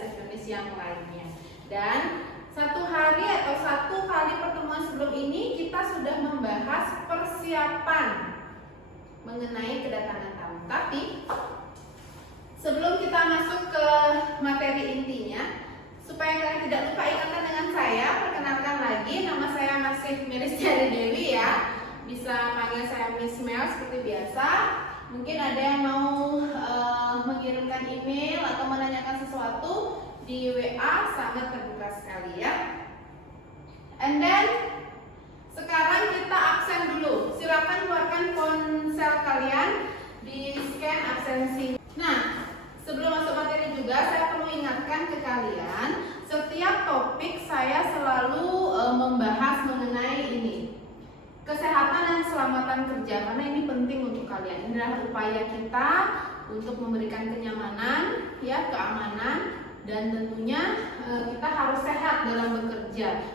resepsionis yang lainnya. Dan satu hari atau 1 kali pertemuan sebelum ini kita sudah membahas persiapan mengenai kedatangan tamu. Tapi sebelum kita masuk ke materi intinya, supaya kalian tidak lupa ingatan dengan saya, perkenalkan lagi, nama saya masih Miristiani Dewi ya. Bisa panggil saya Miss Mel seperti biasa. Mungkin ada yang mau mengirimkan email atau menanyakan sesuatu di WA, sangat terbuka sekali ya. And then sekarang kita absen dulu. Silakan keluarkan ponsel kalian, di scan absensi. Nah, sebelum masuk materi juga saya perlu ingatkan ke kalian, setiap topik saya selalu membahas mengenai ini, kesehatan dan keselamatan kerja, karena ini penting untuk kalian. Ini adalah upaya kita untuk memberikan kenyamanan, ya, keamanan, dan tentunya kita harus sehat dalam bekerja.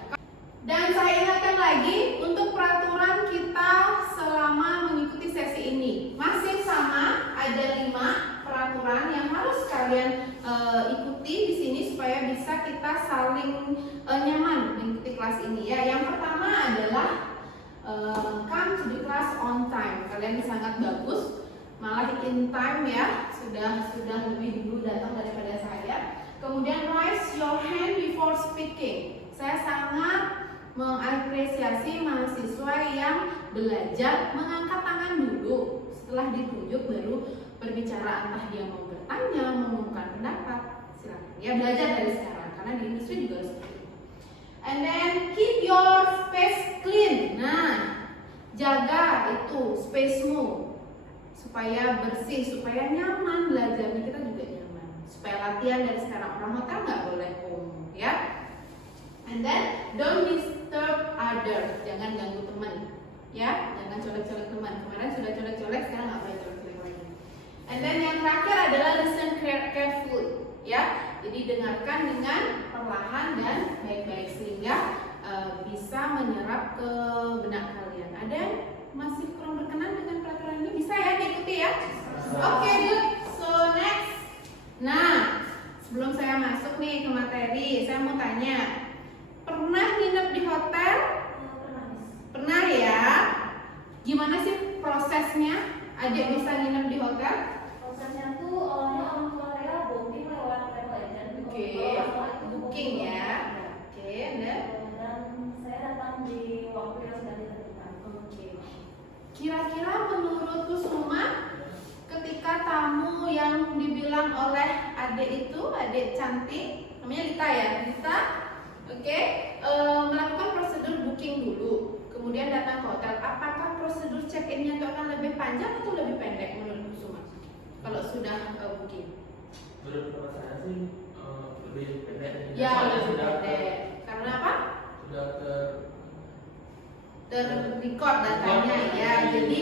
Dan saya ingatkan lagi, untuk peraturan kita selama mengikuti sesi ini masih sama, ada 5 peraturan yang harus kalian ikuti di sini supaya bisa kita saling nyaman mengikuti kelas ini ya. Yang pertama adalah come to the class on time. Kalian sangat bagus, malah in time ya, sudah lebih dulu datang daripada saya. Kemudian raise your hand before speaking. Saya sangat mengapresiasi mahasiswa yang belajar mengangkat tangan dulu, setelah ditunjuk baru berbicara, entah dia mau bertanya, mengumumkan pendapat, silakan. Ya, belajar dari sekarang karena di industri juga harus seperti itu. And then keep your space clean. Nah, jaga itu spacemu supaya bersih, supaya nyaman belajarnya, kita juga nyaman. Supaya latihan dari sekarang. Orang hotel nggak boleh kumuh ya. And then don't disturb others. Jangan ganggu teman ya, jangan colek-colek teman. Kemarin sudah colek-colek, sekarang nggak boleh colek-colek lagi. And then yang terakhir adalah listen carefully ya. Jadi dengarkan dengan perlahan dan baik-baik sehingga bisa menyerap ke benak kalian. Ada yang masih kurang berkenan dengan peraturan ini? Bisa ya diikuti ya? Oke, good. So next. Nah, sebelum saya masuk nih ke materi, saya mau tanya, pernah nginep di hotel? Pernah ya? Gimana sih prosesnya adik bisa nginep di hotel? Prosesnya tuh orang tua saya booking lewat travel agent. Oke, booking ya. Oke, dan saya datang di waktu yang sudah ditentukan. Oke. Kira-kira menurut Kusuma, ketika tamu yang dibilang oleh adik itu, adik cantik, namanya Lita ya, Lita, oke, melakukan prosedur booking dulu, kemudian datang ke hotel. Apakah prosedur check-in-nya itu akan lebih panjang atau lebih pendek menurut Kusuma? Kalau sudah booking? Menurut saya sih lebih pendek. Ya, lebih pendek. Karena apa? Sudah terrecord datanya ya. Jadi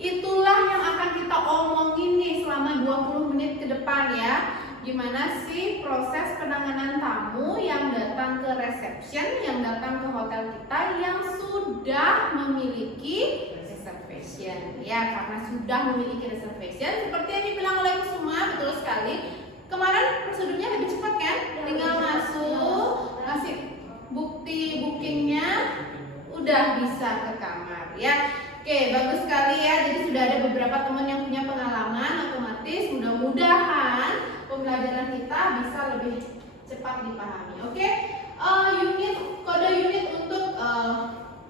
itulah yang akan kita omongin nih selama 20 menit ke depan ya. Gimana sih proses penanganan tamu yang datang ke reception, yang datang ke hotel kita yang sudah memiliki reservation ya. Karena sudah memiliki reservation, seperti yang dibilang oleh Kusuma, betul sekali. Kemarin prosedurnya lebih cepat kan? Tinggal masuk, ngasih bukti bookingnya, udah bisa ke kamar ya. Oke, bagus sekali ya. Jadi sudah ada beberapa teman yang punya pengalaman, otomatis mudah-mudahan pembelajaran kita bisa lebih cepat dipahami. Oke, kode unit untuk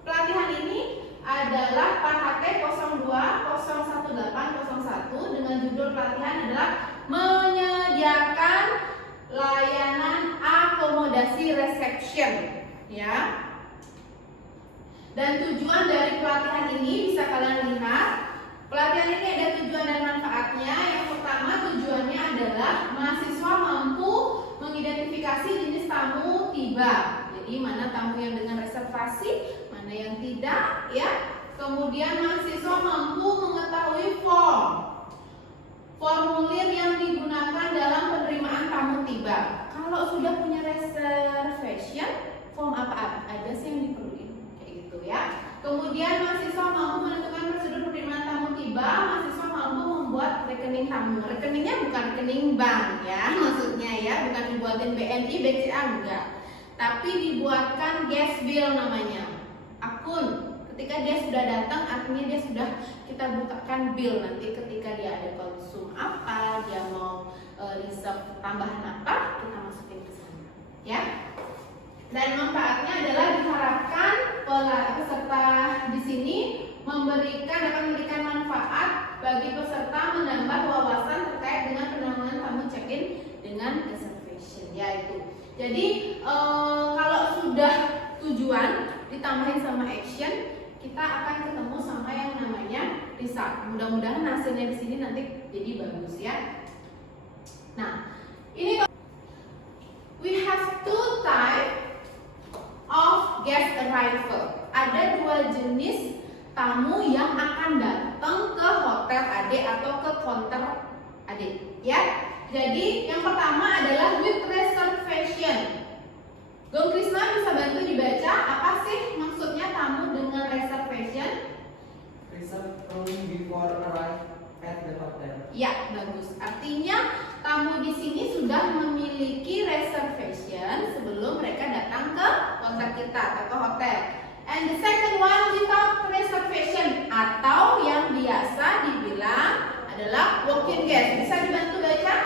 pelatihan ini adalah PHT 02-01801 dengan judul pelatihan adalah menyediakan layanan akomodasi reception ya. Dan tujuan dari pelatihan ini bisa kalian lihat. Pelatihan ini ada tujuan dan manfaatnya. Yang pertama, tujuannya adalah mahasiswa mampu mengidentifikasi jenis tamu tiba. Jadi mana tamu yang dengan reservasi, mana yang tidak ya. Kemudian mahasiswa mampu mengetahui formulir yang digunakan dalam penerimaan tamu tiba. Kalau sudah punya reservation, form apa aja sih yang diperlukan? Ya. Kemudian mahasiswa mampu menentukan prosedur penerimaan tamu tiba, mahasiswa mampu membuat rekening tamu. Rekeningnya bukan rekening bank ya, maksudnya ya, bukan dibuatin BNI, BCA enggak. Tapi dibuatkan guest bill namanya. Akun. Ketika dia sudah datang, artinya dia sudah kita bukakan bill. Nanti ketika dia ada konsum apa, dia mau reserve tambahan apa, kita masukin ke sana. Ya. Dan manfaatnya adalah diharapkan peserta di sini akan memberikan manfaat bagi peserta, menambah wawasan terkait dengan penanganan tamu check-in dengan reservation, yaitu. Jadi kalau sudah tujuan ditambahin sama action, kita akan ketemu sama yang namanya result. Mudah-mudahan hasilnya di sini nanti jadi bagus ya. Nah, ini we have two type of guest arrival. Ada dua jenis tamu yang akan datang ke hotel Ade atau ke counter Ade, ya. Jadi yang pertama adalah with reservation. Gong Krisna bisa bantu dibaca apa sih maksudnya tamu dengan reservation? Reserve room before arrive at the hotel. Ya, bagus. Artinya tamu di sini sudah memiliki reservation sebelum mereka datang ke counter kita atau ke hotel. And the second one without reservation atau yang biasa dibilang adalah walk-in guest. Bisa dibantu baca?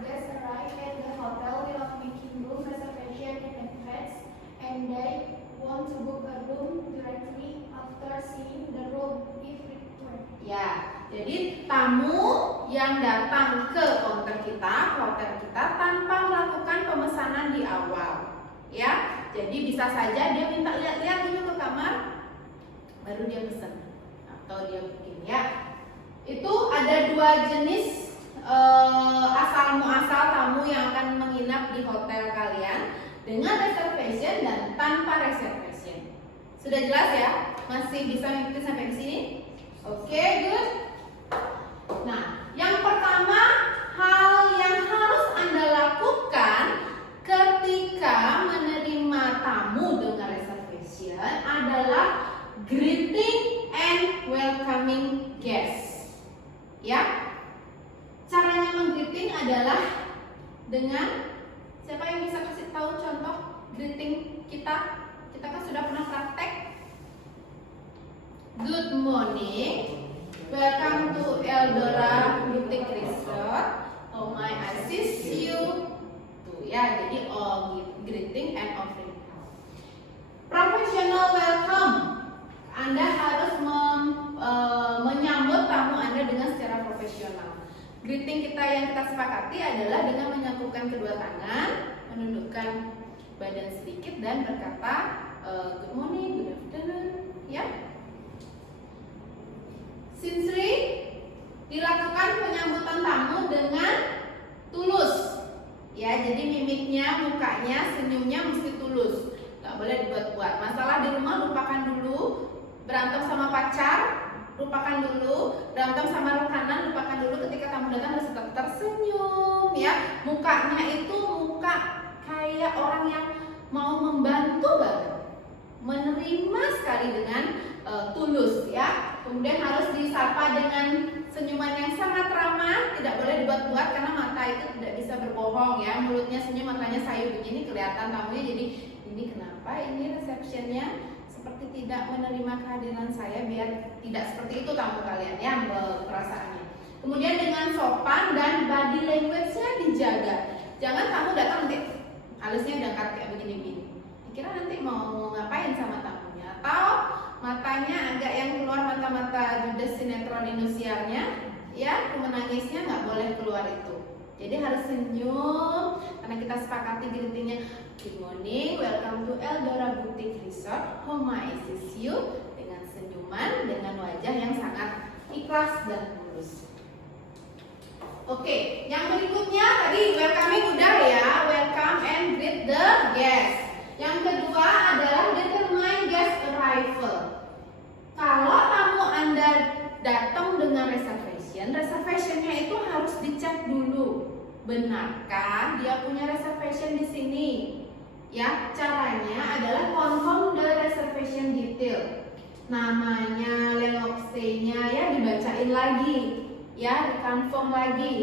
Guests arrive at the hotel without making room reservation in advance, and they want to book a room directly after seeing the room if required. Ya, jadi tamu yang datang ke counter kita, ke hotel kita tanpa melakukan pemesanan di awal. Ya, jadi bisa saja dia minta lihat-lihat dulu ke kamar, baru dia pesan atau dia booking ya. Itu ada dua jenis asal muasal tamu yang akan menginap di hotel kalian, dengan reservation dan tanpa reservation. Sudah jelas ya? Masih bisa mengikuti sampai di sini? Oke, good. Nah, yang pertama hal yang harus Anda lakukan ketika menerima tamu dengan reservation adalah greeting and welcoming guests. Ya. Caranya menggreeting adalah dengan, siapa yang bisa kasih tahu contoh greeting kita? Kita kan sudah pernah praktek. Good morning, welcome to Eldora Boutique Resort. Oh my, assist you. Tuh ya, jadi greeting and offering. Professional welcome. Anda harus menyambut tamu Anda dengan secara profesional. Greeting kita yang kita sepakati adalah dengan menyatukan kedua tangan, menundukkan badan sedikit dan berkata good morning, good afternoon, ya. Sincere, dilakukan penyambutan tamu dengan tulus, ya. Jadi mimiknya, mukanya, senyumnya mesti tulus, nggak boleh dibuat-buat. Masalah di rumah lupakan dulu, berantem sama pacar lupakan dulu, berantem sama rekanan lupakan dulu. Ketika tamu datang harus tetap tersenyum, ya. Mukanya itu muka kayak orang yang mau membantu banget, menerima sekali dengan tulus, ya. Kemudian harus disapa dengan senyuman yang sangat ramah, tidak boleh dibuat-buat karena mata itu tidak bisa berbohong, ya. Mulutnya senyum, matanya sayu begini, kelihatan tamunya. Jadi ini kenapa ini resepsionnya seperti tidak menerima kehadiran saya, biar tidak seperti itu tamu kalian, ya, perasaannya. Kemudian dengan sopan dan body language-nya dijaga. Jangan kamu datang nanti alisnya dangkat kayak begini-begini. Dikira nanti mau ngapain sama tamunya, atau matanya agak yang keluar mata-mata Judas sinetron Indosiarnya, ya, menangisnya nggak boleh keluar itu. Jadi harus senyum karena kita sepakati greetingnya good morning, welcome to Eldora Boutique Resort. How may I assist you? Dengan senyuman, dengan wajah yang sangat ikhlas dan tulus. Oke, yang berikutnya tadi welcoming udah ya, welcome and greet the guest. Yang kedua adalah determine guest arrival. Kalau tamu Anda datang dengan reservationnya itu harus dicek dulu. Benarkah dia punya reservation di sini? Ya, caranya adalah confirm the reservation detail. Namanya, lengok stay-nya, ya, dibacain lagi. ya, reconfirm lagi.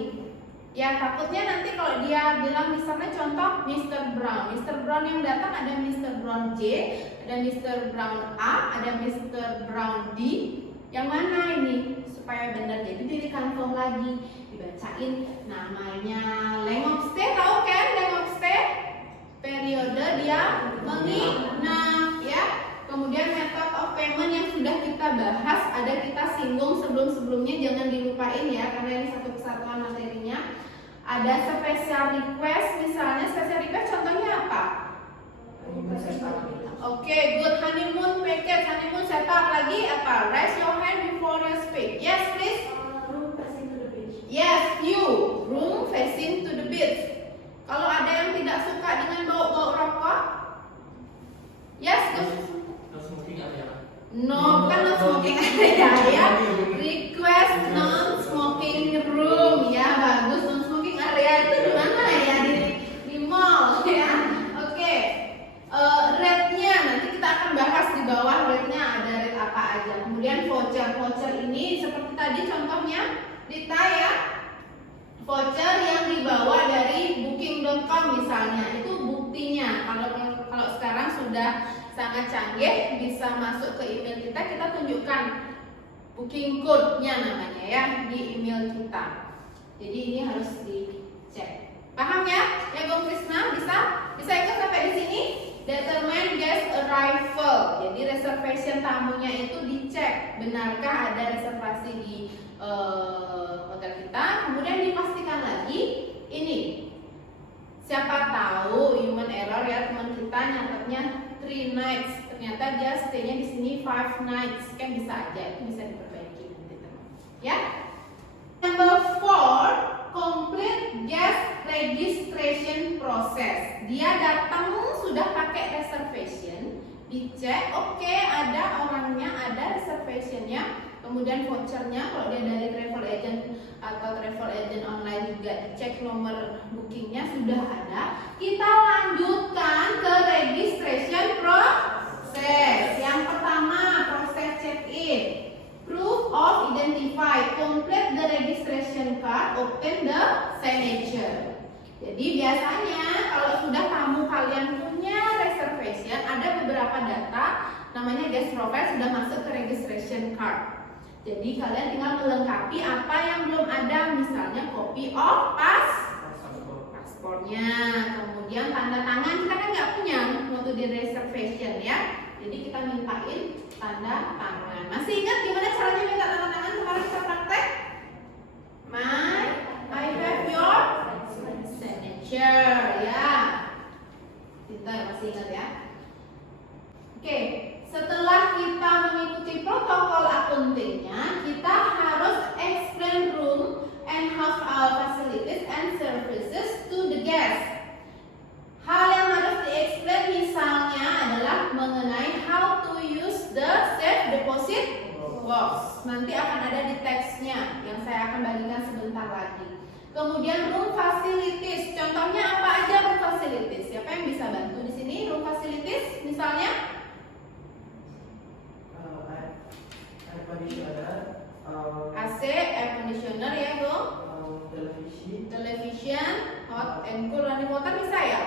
Ya, takutnya nanti kalau dia bilang misalnya contoh Mr. Brown. Mr. Brown yang datang ada Mr. Brown J, ada Mr. Brown A, ada Mr. Brown D. Yang mana ini? Supaya benar, jadi di reconfirm lagi, dibacain namanya. Length of stay, tahu kan length of stay? Periode dia menginap, ya. Kemudian method of payment yang sudah kita bahas, ada kita singgung sebelum-sebelumnya, jangan dilupain ya, karena ini satu kesatuan materinya. Ada special request, misalnya special request contohnya apa? Oke, good honeymoon package, honeymoon setup. Lagi apa? Raise your hand before you speak. Yes, please. Room facing to the beach. Yes, you. Room facing to the beach. Kalau ada yang tidak suka dengan bau-bau rokok? Yes, good. No smoking area. No, bukan non smoking area ya. Request non smoking room, ya bagus. Non smoking area itu di mana ya, di mall ya. Oke. Rate-nya nanti kita akan bahas di bawah, rate-nya ada rate apa aja. Kemudian voucher ini seperti tadi contohnya Dita ya. Voucher yang dibawa dari booking.com misalnya, itu buktinya. Kalau sekarang sudah sangat canggih, bisa masuk ke email kita tunjukkan booking code-nya namanya ya di email kita. Jadi ini harus dicek. Paham ya? Ya Bung Krisna, bisa ikut sampai di sini? Determine guest arrival. Jadi reservation tamunya itu dicek, benarkah ada reservasi di hotel kita. Kemudian dipastikan lagi ini. Siapa tahu human error ya, teman kita nyatetnya 3 nights, ternyata dia stay-nya di sini 5 nights, kan bisa aja, itu bisa diperbaiki nanti teman. Ya. Number 4, complete guest registration process. Dia datang sudah pakai reservation, dicek, oke, ada orangnya, ada reservationnya, kemudian vouchernya kalau dia dari travel agent atau travel agent online juga dicek nomor bookingnya sudah ada. Kita lanjutkan ke registration process. Yang pertama, proses check-in. Proof of identify, complete the registration card, open the signature. Jadi biasanya kalau sudah tamu kalian punya reservation, ada beberapa data namanya guest profile sudah masuk ke registration card. Jadi kalian tinggal melengkapi apa yang belum ada, misalnya copy of paspornya, kemudian tanda tangan kita kan nggak punya waktu di reservation ya. Jadi kita mintain tanda tangan. Masih ingat gimana caranya minta tanda tangan? Kemarin kita praktek. I have your signature ya. Kita masih ingat ya. Oke, setelah kita mengikuti protokol akuntingnya, kita harus explain room and have our facilities and services to the guest. Hal yang harus di-explain misalnya adalah mengenai how to use the safe deposit box. Nanti akan ada di teksnya yang saya akan bagikan sebentar lagi. Kemudian room facilities. Contohnya apa aja room facilities? Siapa yang bisa bantu di sini? Room facilities misalnya? Air conditioner. AC, air conditioner ya bro. Television. Hot and cool running water bisa ya?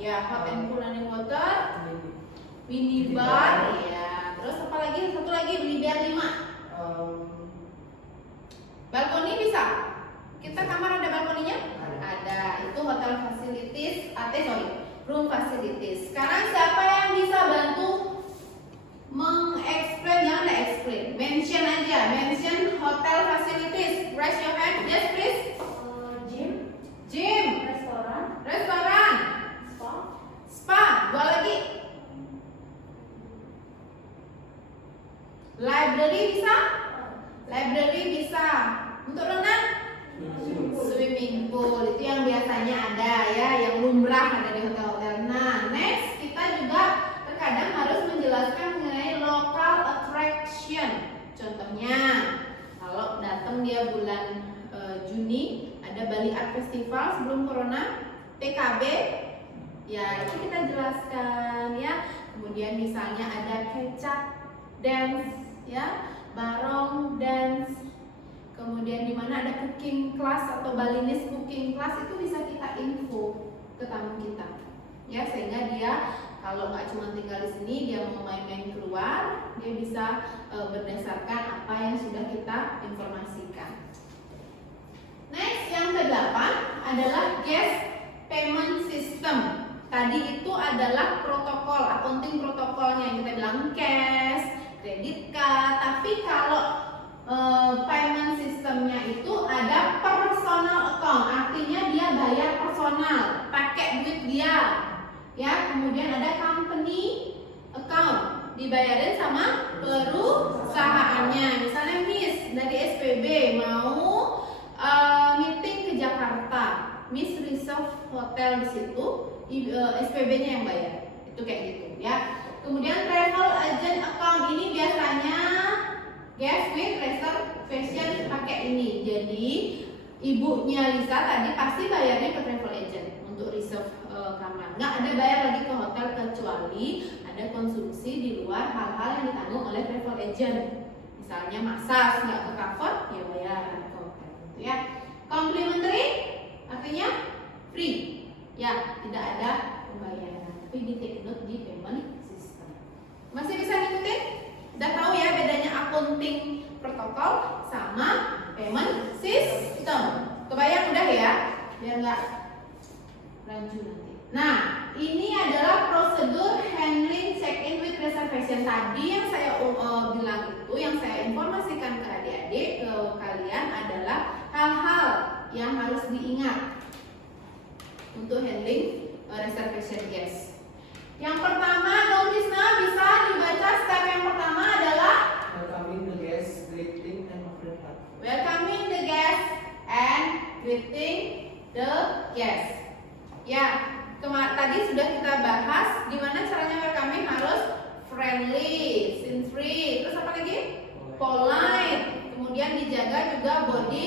Ya, hot and cool running water. Minibar, ya. Terus apa lagi? Satu lagi biar 5. Balkoni bisa? Kita kamar ada balkoninya? Ada. Itu hotel facilities, room facilities. Sekarang siapa yang bisa bantu mengeksplain? Jangan ada explain, mention aja. Mention hotel facilities. Raise your hand. Yes, please. Gym. Restoran. Spa. Dua lagi. Library bisa? Library bisa. Untuk renang? Swimming pool. Itu yang biasanya ada ya, yang lumrah ada di hotel-hotel. Nah, next kita juga terkadang harus menjelaskan mengenai local attraction. Contohnya, kalau datang dia bulan Juni, ada Bali Art Festival sebelum Corona, PKB, ya itu kita jelaskan ya. Kemudian misalnya ada kecap dance, ya, barong dance. kemudian di mana ada cooking class atau Balinese cooking class, itu bisa kita info ke tamu kita, ya, sehingga dia kalau nggak cuma tinggal di sini, dia mau main-main keluar, dia bisa berdasarkan apa yang sudah kita informasikan. Next, yang ke-8 adalah guest payment system. Tadi itu adalah protokol, accounting protokolnya yang kita bilang cash, credit card. Tapi kalau payment systemnya itu ada personal account, artinya dia bayar personal, pakai duit dia. Ya, kemudian ada company account, dibayarin sama perusahaannya. Misalnya Miss dari SPB mau meeting ke Jakarta, Miss reserve hotel di situ, SPB-nya yang bayar. Itu kayak gitu ya. Kemudian travel agent account ini biasanya guest with reservation pakai ini. Jadi ibunya Lisa tadi pasti bayarnya ke travel agent untuk reserve kamar. Nggak ada bayar lagi ke hotel kecuali ada konsumsi di luar hal-hal yang ditanggung oleh travel agent. Misalnya massage nggak ke cover, ya bayar ke hotel. Gitu ya. Complimentary artinya free. Ya, tidak ada pembayaran. Tapi di take note di payment system. Masih bisa ngikutin? Udah tahu ya bedanya accounting protokol sama payment system. Kebayang udah ya? Biar nggak rancu nanti. Nah, ini adalah prosedur handling check-in with reservation. Tadi yang saya bilang itu, yang saya informasikan ke adik-adik, ke kalian adalah hal-hal yang harus diingat untuk handling reservation guest. Yang pertama, notice bisa dibaca step yang pertama adalah Welcoming the guest, greeting and offering help. welcoming the guest and greeting the guest. Ya, tadi sudah kita bahas gimana caranya welcoming, harus friendly, sincere, terus apa lagi? Polite. Kemudian dijaga juga body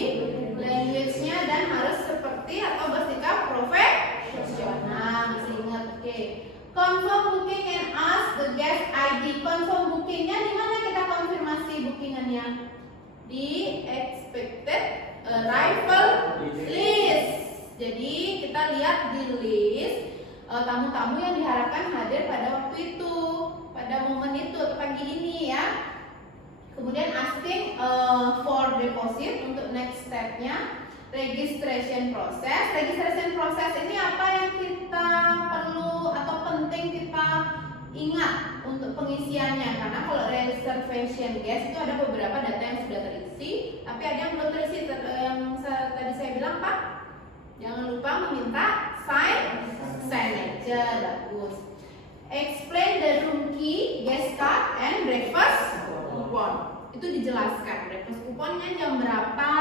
language-nya dan harus seperti atau bersikap profesional. Masih ingat, oke. Confirm booking and ask the guest ID. Confirm bookingnya di mana kita konfirmasi bookingannya? Di expected arrival list. Jadi kita lihat di list tamu-tamu yang diharapkan hadir pada waktu itu, pada momen itu atau pagi ini ya. Kemudian asking for deposit untuk next stepnya. Registration process. Registration process ini apa yang kita perlu atau penting kita ingat untuk pengisiannya, karena kalau reservation guest itu ada beberapa data yang sudah terisi, tapi ada yang belum terisi. Yang tadi saya bilang Pak, jangan lupa meminta signature. Bagus. Explain the room key, guest card, and breakfast coupon. Itu dijelaskan breakfast couponnya jam berapa,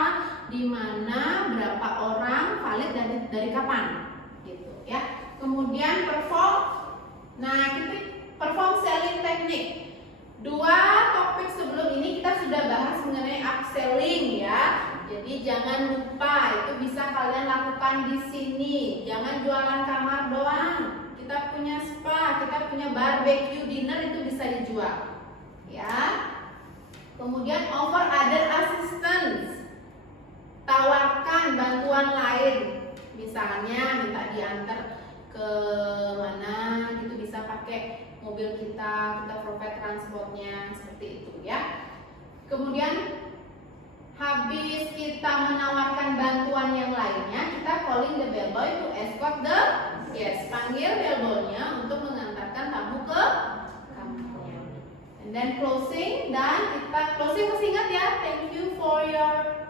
di mana, berapa orang, valid dari kapan, gitu ya. Kemudian perform. Nah, kita perform selling technique. Dua topik sebelum ini kita sudah bahas mengenai upselling ya. Jadi jangan lupa, itu bisa kalian lakukan di sini. Jangan jualan kamar doang. Kita punya spa, kita punya barbecue dinner, itu bisa dijual. Ya. Kemudian offer other assistance. Tawarkan bantuan lain. Misalnya minta diantar ke mana gitu, bisa pakai mobil kita provide transportnya, seperti itu ya. Kemudian habis kita menawarkan bantuan yang lainnya, kita calling the bellboy to escort the guest. Panggil bellboynya untuk mengantarkan tamu ke kamarnya. And then closing, dan kita closing, masih ingat ya, thank you for your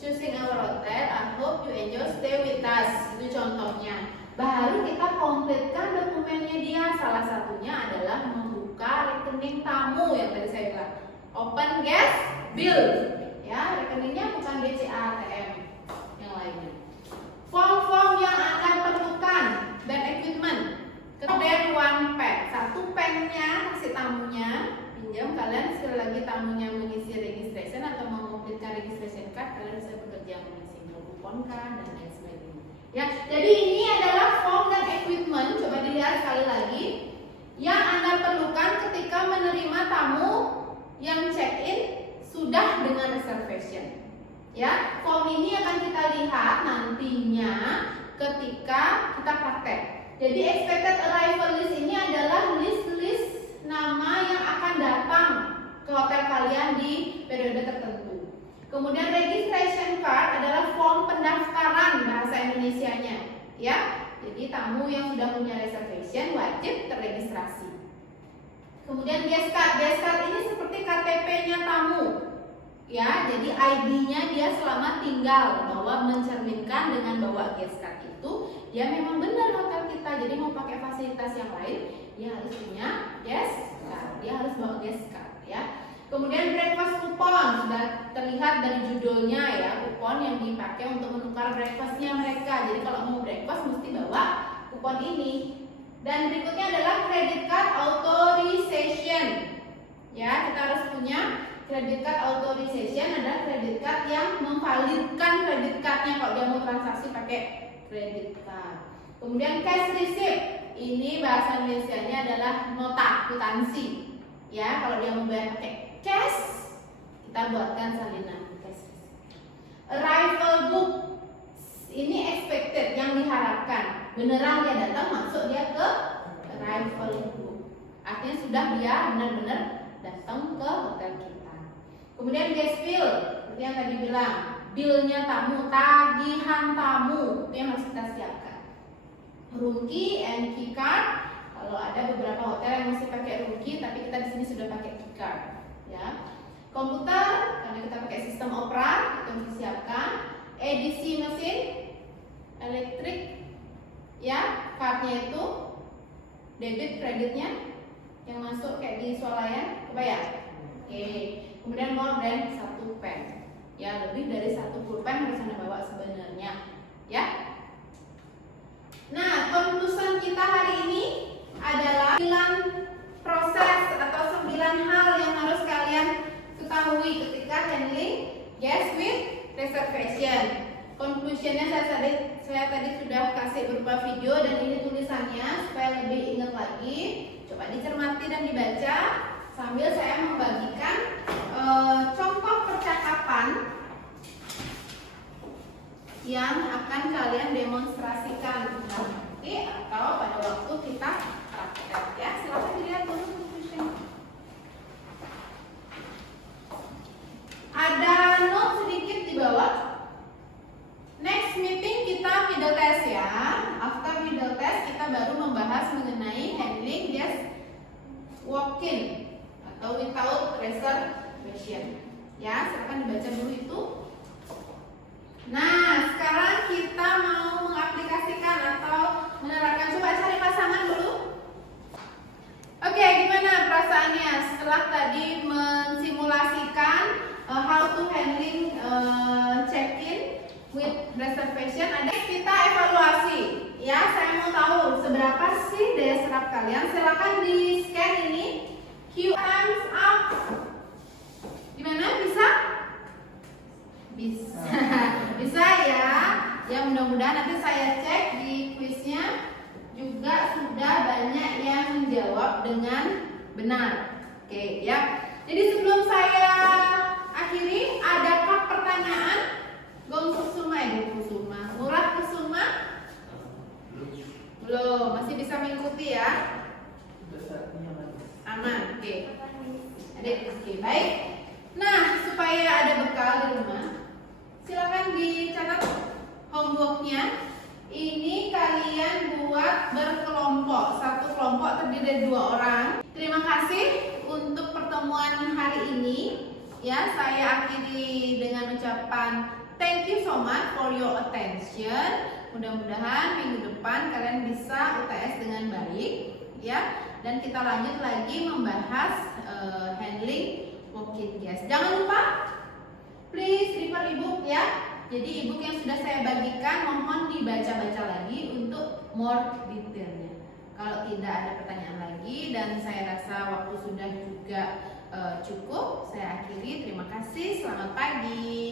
choosing our hotel. I hope you enjoy stay with us. Itu contohnya. Baru kita komplitkan dokumennya dia. Salah satunya adalah membuka rekening tamu yang tadi saya bilang. Open guest bill. Ya, rekeningnya bukan BCA ATM yang lainnya. Form-form yang Anda perlukan dan equipment. Kemudian one pen. Satu pennya kasih tamunya, pinjam. Kalian sekali lagi tamunya mengisi registration atau mengompletkan registration card, kalian bisa bekerja mengisi kupon kan dan lain sebagainya. Ya, jadi ini adalah form dan equipment. Coba dilihat sekali lagi yang Anda perlukan ketika menerima tamu yang check-in sudah dengan reservation. Jadi expected arrival list ini adalah list-list nama yang akan datang ke hotel kalian di periode tertentu. Kemudian registration card adalah form pendaftaran bahasa Indonesianya, ya. Jadi tamu yang sudah punya reservation wajib terregistrasi. Kemudian guest card ini seperti KTP-nya tamu, ya. Jadi ID-nya dia selama tinggal, bahwa mencerminkan dengan bawa guest card itu dia memang benar hotel kita. Jadi mau pakai fasilitas yang lain, dia harus punya guest card, dia harus bawa guest card, ya. Kemudian breakfast coupon sudah terlihat dari judulnya, ya, kupon yang dipakai untuk menukar breakfastnya mereka. Jadi kalau mau breakfast mesti bawa kupon ini. Dan berikutnya adalah credit card authorization, ya. Kita harus punya credit card authorization, adalah credit card yang memvalidkan credit cardnya kalau dia mau transaksi pakai credit card. Kemudian cash receipt, ini bahasa Indonesianya adalah nota kwitansi, ya. Kalau dia mau bayar pakai cash, kita buatkan salinan cash receipt. Arrival book, ini expected, yang diharapkan. Beneran dia datang, masuk dia ke arrival book. Artinya sudah dia benar-benar datang ke hotel kita. Kemudian guest bill, seperti yang tadi bilang, billnya tamu, tagihan tamu, itu yang harus kita siapkan. Room key and key card. Kalau ada beberapa hotel yang masih pakai room key, tapi kita di sini sudah pakai key card, ya. Komputer, karena kita pakai sistem Opera, itu harus disiapkan. EDC mesin, elektrik, ya. Cardnya itu debit, kreditnya yang masuk kayak di swalayan, kebayang? Oke. Kemudian more than 1 pen, ya, lebih dari 1 pulpen harus Anda bawa sebenarnya, ya. Nah, konklusi kita hari ini adalah 9 proses atau 9 hal yang harus kalian ketahui ketika handling guest with reservation. Conclusionnya saya tadi sudah kasih berupa video, dan ini tulisannya supaya lebih ingat lagi. Coba dicermati dan dibaca sambil saya membagikan contoh percakapan yang akan kalian demonstrasikan nanti atau pada waktu kita praktek, ya. Silakan dilihat dulu conclusion. Ada note sedikit di bawah. Next meeting kita middle test, ya. After middle test kita baru membahas mengenai handling guest walk-in atau without reservation, ya. Silakan dibaca dulu itu. Nah, sekarang kita mau mengaplikasikan atau menerapkan. Coba cari pasangan dulu. Oke, gimana perasaannya setelah tadi mensimulasikan how to handling check-in with reservation? Ada kita evaluasi, ya. Saya mau tahu seberapa sih daya serap kalian. Silakan di scan ini Q times up. Gimana, bisa? Bisa. Bisa, ya. Ya, mudah-mudahan nanti saya cek di kuisnya juga sudah banyak yang menjawab dengan benar. Oke, ya. Jadi sebelum saya akhiri, adakah pertanyaan? Gong Kusuma, Murad Kusuma? Belum, masih bisa mengikuti, ya. Aman, oke. Adik, oke, baik. Nah, supaya ada bekal di rumah, silakan dicatat homeworknya. Ini kalian buat berkelompok. Satu kelompok terdiri dari 2 orang. Terima kasih untuk pertemuan hari ini, ya. Saya akhiri dengan ucapan thank you so much for your attention. Mudah-mudahan minggu depan kalian bisa UTS dengan baik, ya. Dan kita lanjut lagi membahas handling walk-in guest. Jangan lupa please refer ebook, ya. Jadi ebook yang sudah saya bagikan mohon dibaca-baca lagi untuk more detailnya. Kalau tidak ada pertanyaan lagi dan saya rasa waktu sudah juga cukup, saya akhiri. Terima kasih, selamat pagi.